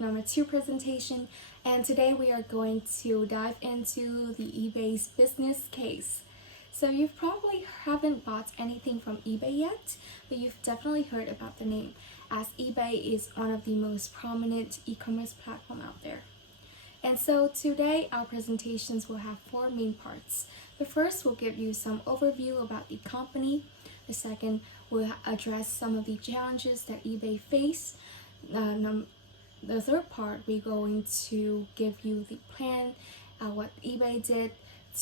number 2 presentation, and today we are going to dive into the eBay's business case. So you probably haven't bought anything from eBay yet, but you've definitely heard about the name, as eBay is one of the most prominent e-commerce platforms out there. And so today our presentations will have 4 main parts. The first will give you some overview about the company. The second will address some of the challenges that eBay face. The third part, we're going to give you the plan, what eBay did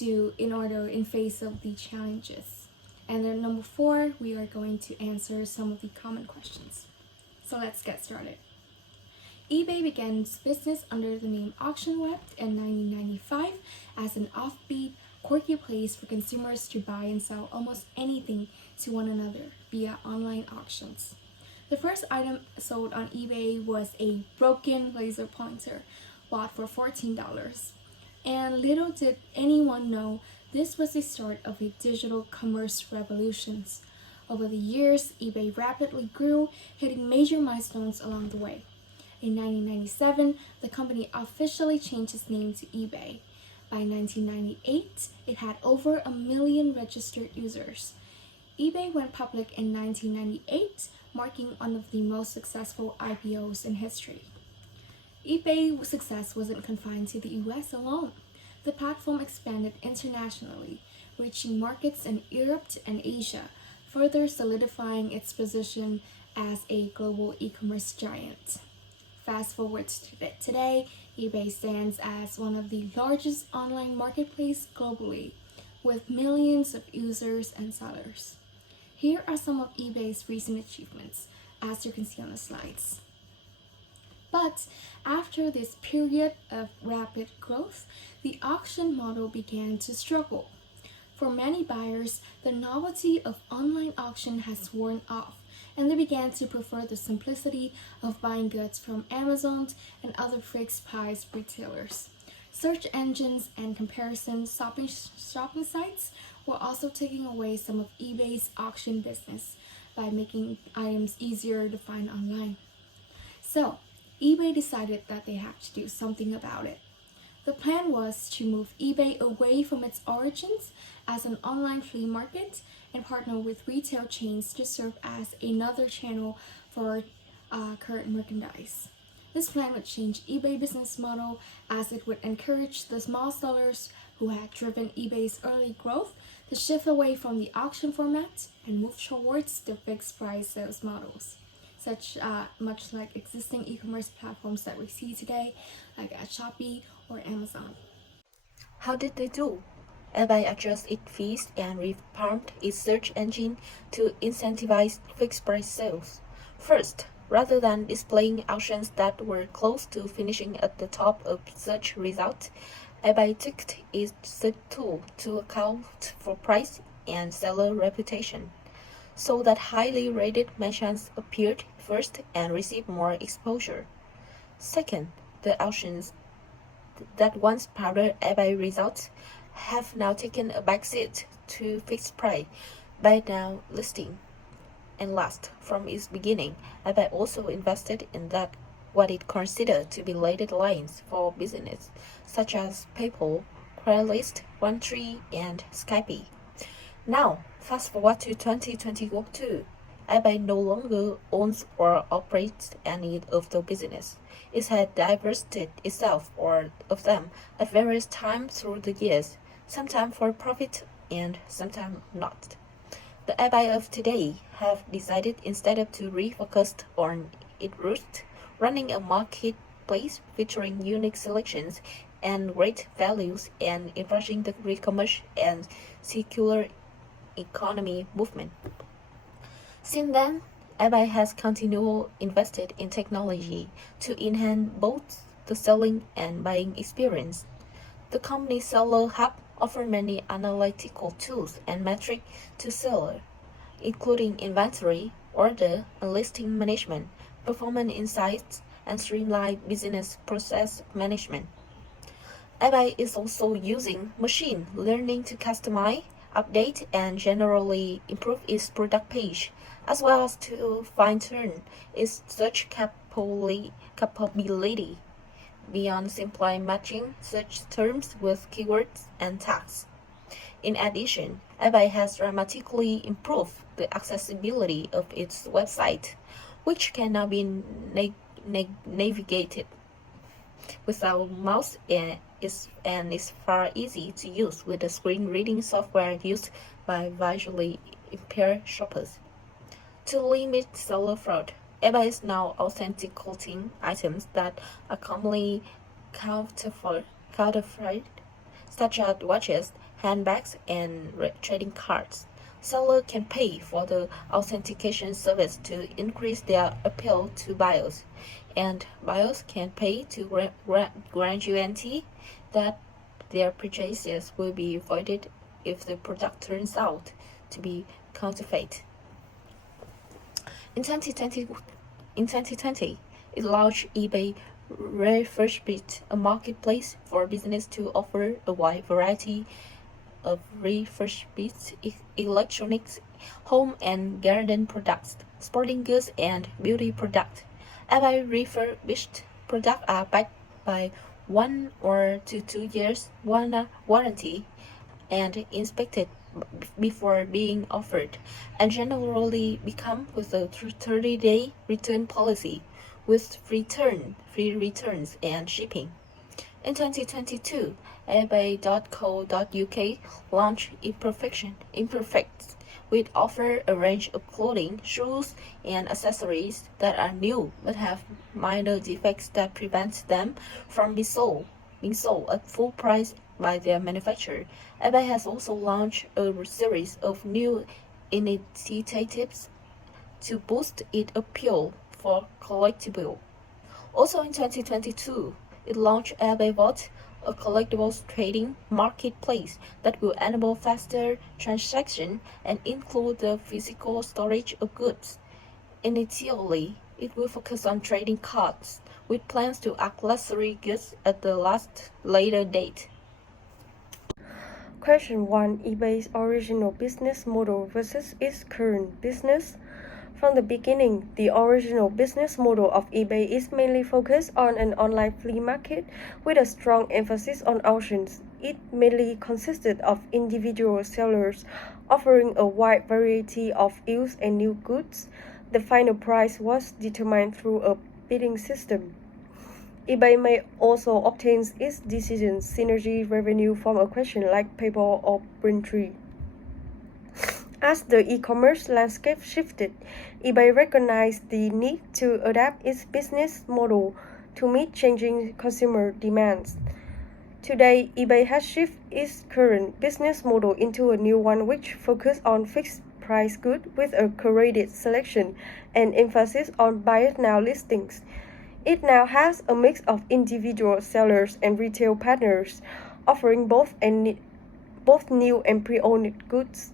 in face of the challenges. And then number 4, we are going to answer some of the common questions. So let's get started. eBay began its business under the name Auction Web in 1995 as an offbeat, quirky place for consumers to buy and sell almost anything to one another via online auctions. The first item sold on eBay was a broken laser pointer, bought for $14. And little did anyone know this was the start of a digital commerce revolution. Over the years, eBay rapidly grew, hitting major milestones along the way. In 1997, the company officially changed its name to eBay. By 1998, it had over 1 million registered users. eBay went public in 1998, marking one of the most successful IPOs in history. eBay's success wasn't confined to the US alone. The platform expanded internationally, reaching markets in Europe and Asia, further solidifying its position as a global e-commerce giant. Fast forward to today, eBay stands as one of the largest online marketplaces globally, with millions of users and sellers. Here are some of eBay's recent achievements, as you can see on the slides. But after this period of rapid growth, the auction model began to struggle. For many buyers, the novelty of online auction has worn off, and they began to prefer the simplicity of buying goods from Amazon and other fixed price retailers. Search engines and comparison shopping sites were also taking away some of eBay's auction business by making items easier to find online. So, eBay decided that they had to do something about it. The plan was to move eBay away from its origins as an online flea market and partner with retail chains to serve as another channel for current merchandise. This plan would change eBay business model as it would encourage the small sellers who had driven eBay's early growth to shift away from the auction format and move towards the fixed price sales models, much like existing e-commerce platforms that we see today, like Shopee or Amazon. How did they do? eBay adjusted its fees and revamped its search engine to incentivize fixed price sales. First, rather than displaying auctions that were close to finishing at the top of search results, eBay took its tool to account for price and seller reputation, so that highly rated merchants appeared first and received more exposure. Second, the auctions that once powdered eBay results have now taken a backseat to fixed price by now listing. And last, from its beginning, eBay also invested in what it considered to be later lines for business, such as PayPal, Craigslist, OneTree, and Skype. Now, fast forward to 2022, eBay no longer owns or operates any of the business. It has divested itself of them at various times through the years, sometimes for profit and sometimes not. The eBay of today have decided instead of to refocus on its roots, running a marketplace featuring unique selections and great values and embracing the e-commerce and circular economy movement. Since then, eBay has continually invested in technology to enhance both the selling and buying experience. The company's Seller Hub offers many analytical tools and metrics to sellers, including inventory, order and listing management, performance insights, and streamlined business process management. eBay is also using machine learning to customize, update, and generally improve its product page, as well as to fine-tune its search capability beyond simply matching search terms with keywords and tags. In addition, eBay has dramatically improved the accessibility of its website, which can now be navigated without mouse and is far easy to use with the screen reading software used by visually impaired shoppers. To limit seller fraud, eBay is now authenticating items that are commonly counterfeit, such as watches, handbags, and trading cards. Sellers can pay for the authentication service to increase their appeal to buyers, and buyers can pay to guarantee that their purchases will be voided if the product turns out to be counterfeit. In 2020, it launched eBay Refurbished, a marketplace for business to offer a wide variety of refurbished electronics, home and garden products, sporting goods, and beauty products. eBay refurbished products are backed by 1 or 2 years warranty and inspected before being offered, and generally become with a 30-day return policy with free returns and shipping. In 2022, eBay.co.uk launched Imperfects, which offer a range of clothing, shoes, and accessories that are new but have minor defects that prevent them from being sold at full price by their manufacturer. eBay has also launched a series of new initiatives to boost its appeal for collectibles. Also in 2022, it launched eBay Vault, a collectibles trading marketplace that will enable faster transaction and include the physical storage of goods. Initially, it will focus on trading cards, with plans to add luxury goods at the later date. Question 1. eBay's original business model versus its current business. From the beginning, the original business model of eBay is mainly focused on an online flea market with a strong emphasis on auctions. It mainly consisted of individual sellers offering a wide variety of used and new goods. The final price was determined through a bidding system. eBay may also obtain its decision synergy revenue from a question like PayPal or Braintree. As the e-commerce landscape shifted, eBay recognized the need to adapt its business model to meet changing consumer demands. Today, eBay has shifted its current business model into a new one which focuses on fixed-price goods with a curated selection and emphasis on buy now listings. It now has a mix of individual sellers and retail partners, offering both new and pre-owned goods.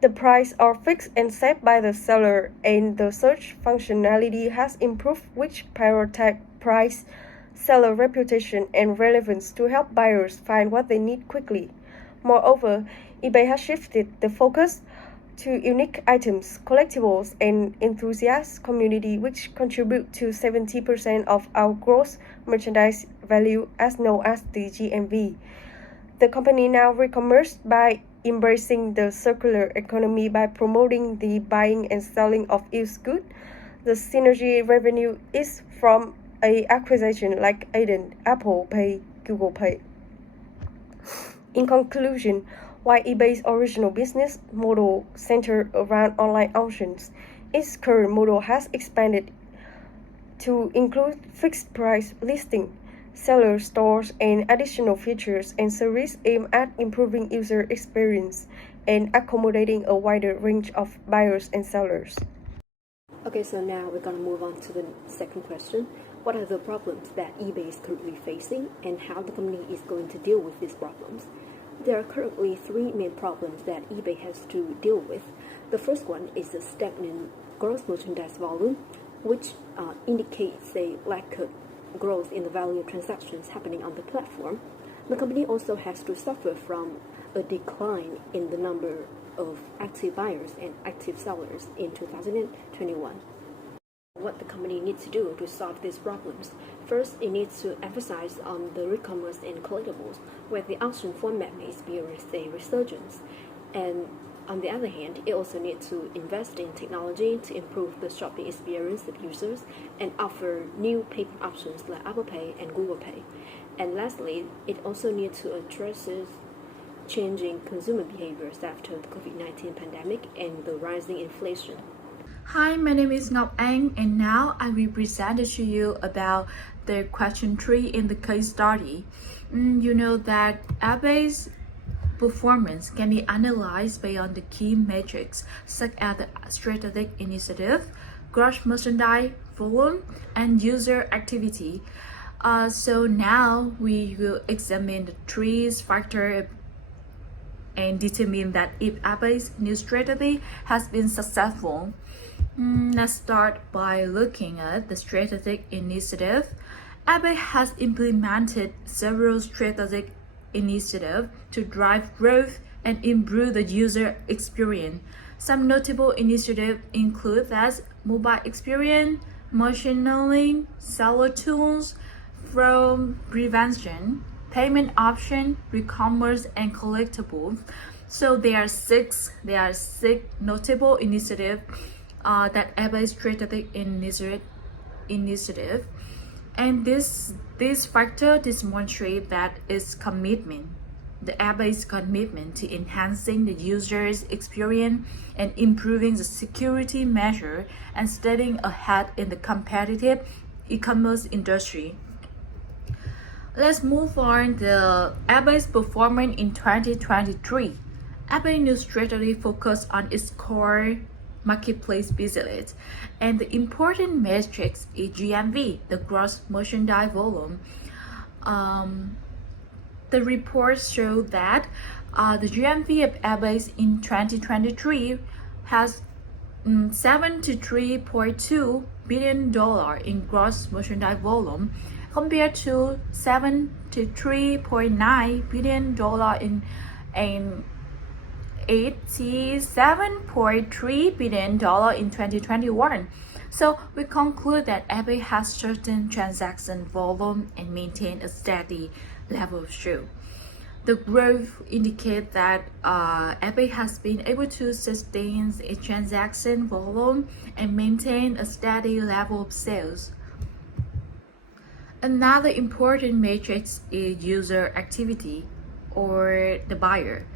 The prices are fixed and set by the seller, and the search functionality has improved, which prioritizes price, seller reputation, and relevance to help buyers find what they need quickly. Moreover, eBay has shifted the focus to unique items, collectibles, and enthusiast community, which contribute to 70% of our gross merchandise value, as known as the GMV. The company now recommerce by embracing the circular economy by promoting the buying and selling of used goods. The synergy revenue is from an acquisition like Aiden, Apple Pay, Google Pay. In conclusion, while eBay's original business model centered around online auctions, its current model has expanded to include fixed price listing, seller stores, and additional features and services aimed at improving user experience and accommodating a wider range of buyers and sellers. Okay, so now we're going to move on to the second question. What are the problems that eBay is currently facing, and how the company is going to deal with these problems? There are currently 3 main problems that eBay has to deal with. The first one is the stagnant gross merchandise volume, which indicates a lack of growth in the value of transactions happening on the platform. The company also has to suffer from a decline in the number of active buyers and active sellers in 2021. What the company needs to do to solve these problems. First, it needs to emphasize on the e-commerce and collectibles, where the auction format may experience a resurgence. And on the other hand, it also needs to invest in technology to improve the shopping experience of users and offer new payment options like Apple Pay and Google Pay. And lastly, it also needs to address changing consumer behaviors after the COVID-19 pandemic and the rising inflation. Hi, my name is Ngọc Anh, and now I will present to you about the question 3 in the case study. You know that eBay's performance can be analyzed based on the key metrics such as the strategic initiative, gross merchandise volume, and user activity. So now we will examine the 3 factors and determine that if eBay's new strategy has been successful. Let's start by looking at the strategic initiative. eBay has implemented several strategic initiatives to drive growth and improve the user experience. Some notable initiatives include that mobile experience, machine learning, seller tools, fraud prevention, payment option, e-commerce, and collectibles. So there are six notable initiatives that eBay strategic initiative, and this factor demonstrate that its commitment, the eBay's commitment to enhancing the user's experience and improving the security measure and staying ahead in the competitive e-commerce industry. Let's move on to eBay's performance in 2023. eBay new strategy focused on its core marketplace business, and the important metrics is GMV, the gross merchandise volume. The reports show that the GMV of eBay in 2023 has $73.2 billion in gross merchandise volume compared to $73.9 billion in $87.3 billion in 2021. So we conclude that eBay has certain transaction volume and maintain a steady level of share. The growth indicates that eBay has been able to sustain its transaction volume and maintain a steady level of sales. Another important metric is user activity or the buyer.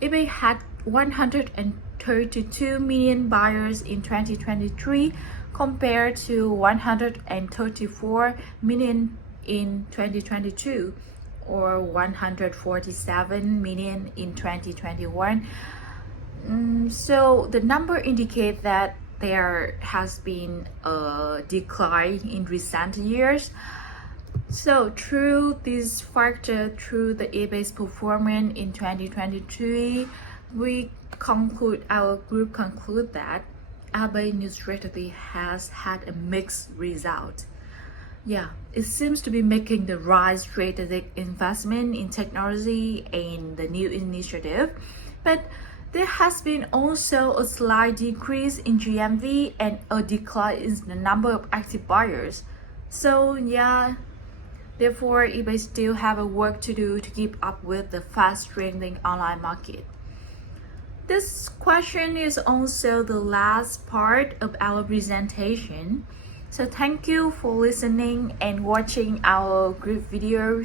eBay had 132 million buyers in 2023 compared to 134 million in 2022 or 147 million in 2021. So the number indicate that there has been a decline in recent years. So through this factor, through the eBay's performance in 2023, our group conclude that eBay new strategy has had a mixed result. It seems to be making the right strategic investment in technology and the new initiative, but there has been also a slight decrease in GMV and a decline in the number of active buyers. So therefore eBay still have a work to do to keep up with the fast trending online market. This question is also the last part of our presentation. So thank you for listening and watching our group videos.